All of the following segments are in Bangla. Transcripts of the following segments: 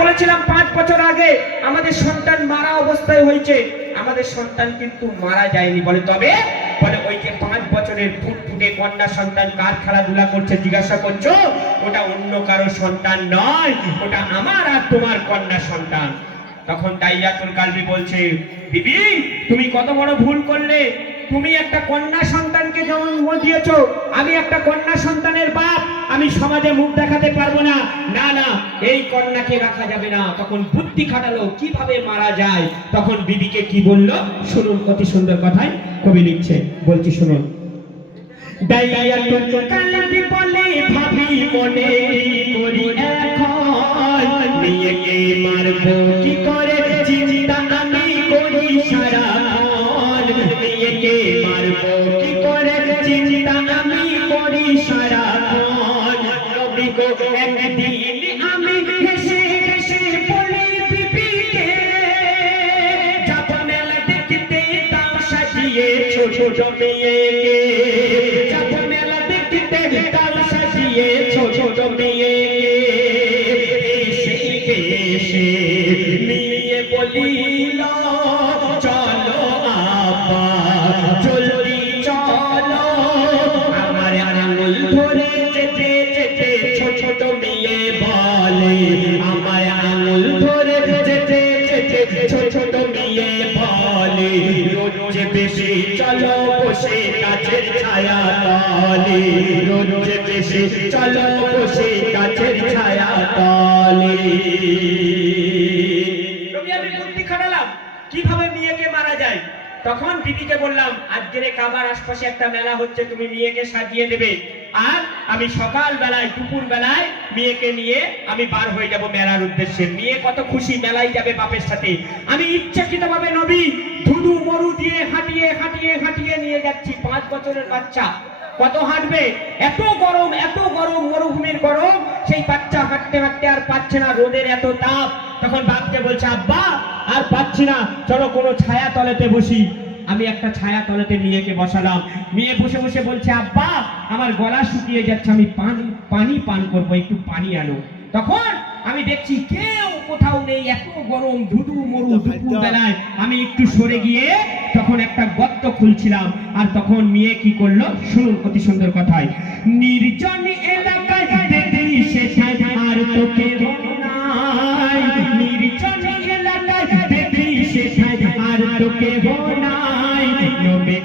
বলেছিলাম 5 বছর আগে আমাদের সন্তান মারা অবস্থায় হয়েছে, আমাদের সন্তান কিন্তু মারা যায়নি। বলে তবে বলে ওই যে 5 বছরের ফুটফুটে কন্যা সন্তান কার খেলাধুলা করছে জিজ্ঞাসা করছো, ওটা অন্য কারো সন্তান নয়, ওটা আমার আর তোমার কন্যা সন্তান। তখন দাইয়াতুল কালবি বলছে, বিবি তুমি কত বড় ভুল করলে, তুমি একটা কন্যা সন্তানকে জন্ম দিয়েছো, আমি একটা কন্যা সন্তানের বাপ, আমি সমাজে মুখ দেখাতে পারবো না, না না এই কন্যাকে রাখা যাবে না। তখন বুদ্ধি খাটালো কিভাবে মারা যায়। তখন বিবিকে কি বলল শুনুন, অতি সুন্দর কথায় কবি লিখছে, বলছি শুনুন। দাইয়াতুল কালবি বলে ভাবি মনে করি এখন, মেয়েকে মারবো কি করে চিন্তা আমি করি সারাক্ষণ, মেয়েকে মারবো কি করে চিন্তা আমি করি সারাক্ষণ। নবী গো একদিন আমি হেসে হেসে বলি বিবিকে, যাব মেলা দেখতে তাও সাজিয়ে ছোট ছোট মেয়েকে, যাব মেলা দেখতে তাও সাজিয়ে ছোট ছোট মেয়েকে। এসে নিয়ে বলিল চলো আপা জলদি চলো, আমার আঙুল ধরে যেতে যেতে ছোট ছোট মেয়ে বলে, আমার আঙুল ধরে যেতে যেতে ছোট ছোট মেয়ে বলে, রোজ বেশি চলো বসে গাছের ছায়া তলে, রোজ বেশি চলো বসে গাছের ছায়া তলে। আমি বুদ্ধি খাটালাম কিভাবে মেয়েকে মারা যায়। তখন বিবিকে বললাম আজকের কাবার আশপাশে একটা মেলা হচ্ছে, তুমি মেয়েকে সাজিয়ে দেবে, আর আমি সকাল বেলায় দুপুর বেলায় মেয়েকে নিয়ে আমি বার হয়ে যাব মেলার উদ্দেশ্যে। মেয়ে কত খুশি, মেলায় যাবে বাপের সাথে। আমি ইচ্ছাকৃতভাবে নবী ধুধু মরু দিয়ে হাঁটিয়ে হাঁটিয়ে হাঁটিয়ে নিয়ে যাচ্ছি। 5 বছরের বাচ্চা কত হাঁটবে, এত গরম মরুভূমির গরম, সেই বাচ্চা হাঁটতে হাঁটতে আর পাচ্ছে না, রোদের এত তাপ। তখন বাপকে বলছে আব্বা আর পাচ্ছি না, চলো কোনো ছায়া তলেতে বসি। আমি একটা ছায়া তলেতে মেয়েকে বসালাম। মেয়ে বসে বসে বলছে আব্বা আমার গলা শুকিয়ে যাচ্ছে, আমি পানি পান করবো, একটু পানি আনো। তখন আমি দেখছি কেউ কোথাও নেই, এত গরম ধুধু মরু দুপুর বেলায়। আমি একটু সরে গিয়ে তখন একটা গর্ত খুলছিলাম, আর তখন মেয়ে কি করলো শুনুন, অতি সুন্দর কথায়। নির্জন এলাকায় দেখি সেথায় আর তোকে নাই, নির্জন এলাকায় দেখি সেথায় আর তোকে নাই, নবে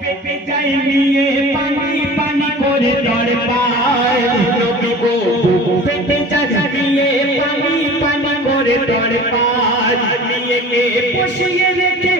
পেপে যাই নিয়ে পানি পানি করে দড় পায়, নবে গো পেপে যাই নিয়ে পানি পানি করে দড় পায়, নিয়ে বসিয়ে রেখে